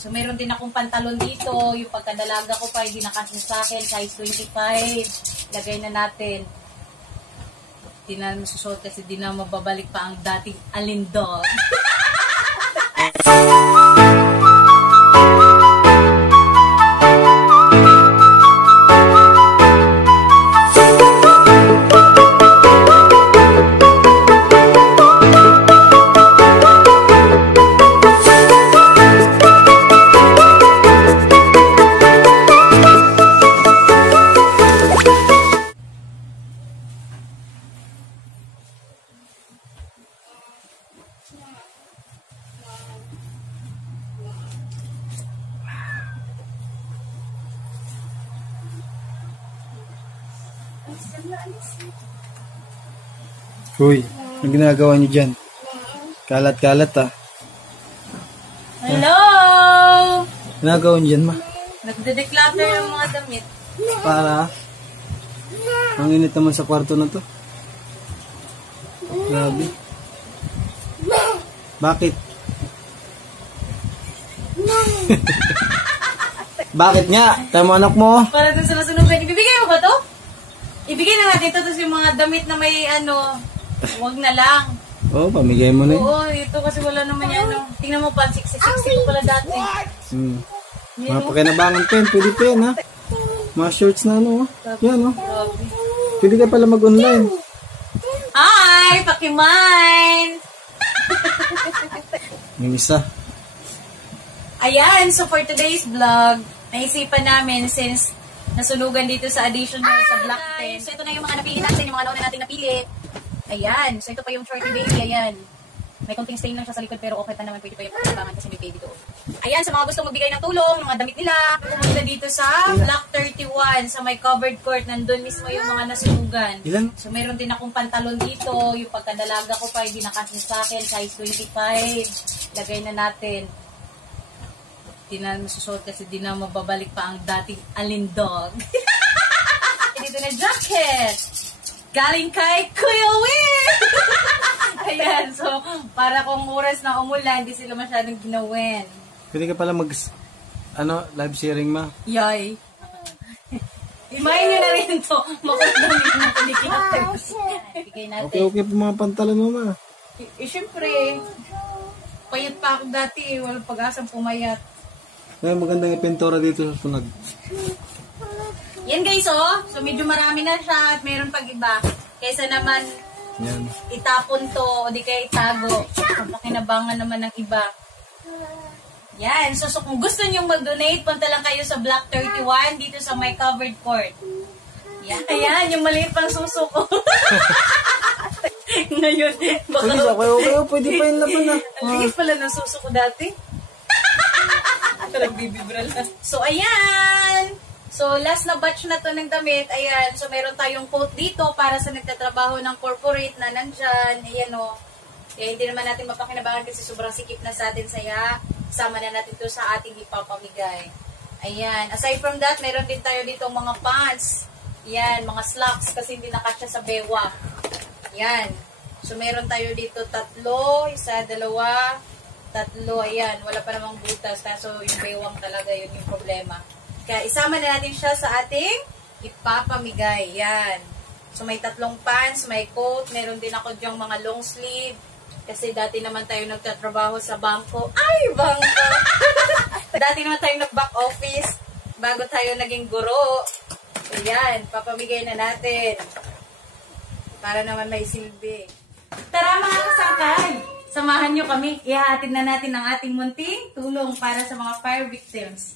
So, meron din akong pantalon dito. Yung pagkadalaga ko pa, hindi nakasya sa akin. Size 25. Lagay na natin. Hindi na masusot kasi di na mababalik pa ang dating alindog. Uy, ang ginagawa niyo dyan? Kalat-kalat ah. Hello! Ginagawa niyo dyan, ma? Nagde-declutter ng mga damit. Para? Ang init naman sa kwarto na to. Grabe. Bakit? Bakit nga? Tama anak mo. Para dun sa nasunugan. Ibibigay mo ba to? Ibigay na natin ito. Tapos yung mga damit na may wag na lang. Oo, pamigay mo na yun. Oo, ito kasi wala naman yan. Tingnan mo pa, 60 ko pala dati. Mga pakinabangan pen, pwede pen ha. Mga shorts na yan Pwede ka pala mag-online. Hi! Pakimine! Yung isa. Ayan, so for today's vlog, naisipan namin since nasunugan dito sa addition sa Black 10. So ito na yung mga napili natin, yung mga nauna natin napili. Ayan, so ito pa yung shorty baby, ayan. May konting stain lang siya sa likod pero okay pa naman, pwede pa yung pagkabangan kasi may baby doon. Ayan, sa mga gustong magbigay ng tulong, mga damit nila, pumunta dito sa Block 31, sa may covered court, nandun mismo yung mga nasunugan. Ilan? So meron din akong pantalon dito, yung pagkadalaga ko pa, hindi nakasya sa akin, size 25. Lagay na natin. Hindi na masusot kasi di na mababalik pa ang dating alindog. Dito na jacket. Galing kay Kuya Will! Ayan, so para kung oras na umulan, hindi sila masyadong ginawin. Pwede ka pala live sharing ma. Yay! Imayin nyo na rin to. Makulit na pinikita. Bigay natin. Okay po mga pantalon mo ma. Siyempre, payat pa ako dati. Walang pag-asang pumayat. Ay, magandang ipintura dito sa sunod. Yan guys, so medyo marami na siya at mayroon pag iba. Kaysa naman itapon to o di kaya itago. Pakinabangan naman ng iba. Yan, so kung gusto nyo mag-donate, punta lang kayo sa Block 31 dito sa my covered court. Yan. Ayan, yung maliit pang suso ko. Ngayon, baka... Pwede pa yun laban na. Liit pala ng suso ko dati. Nagbibibra lang. So, ayan! So, last na batch na to ng damit. Ayan. So, meron tayong coat dito para sa nagtatrabaho ng corporate na nandyan. Ayan o. Kaya hindi naman natin mapakinabangan kasi sobrang sikip na sa atin. Saya, sama na natin to sa ating ipapamigay. Ayan. Aside from that, meron din tayo dito mga pants. Ayan. Mga slacks kasi hindi nakasya sa bewa. Ayan. So, meron tayo dito 3. 1, 2, 3. Ayan. Wala pa namang butas. So, yung bewang talaga yun yung problema. Kaya isama na natin siya sa ating ipapamigay. Yan. So may 3 pants, may coat. Meron din ako dyang mga long sleeve. Kasi dati naman tayo nagtatrabaho sa bangko. Ay, bangko! Dati naman tayo nag-back office. Bago tayo naging guro. So yan, papamigay na natin. Para naman may silbi. Tara mga kasangkay! Samahan nyo kami. Ihahatid na natin ang ating munting tulong para sa mga fire victims.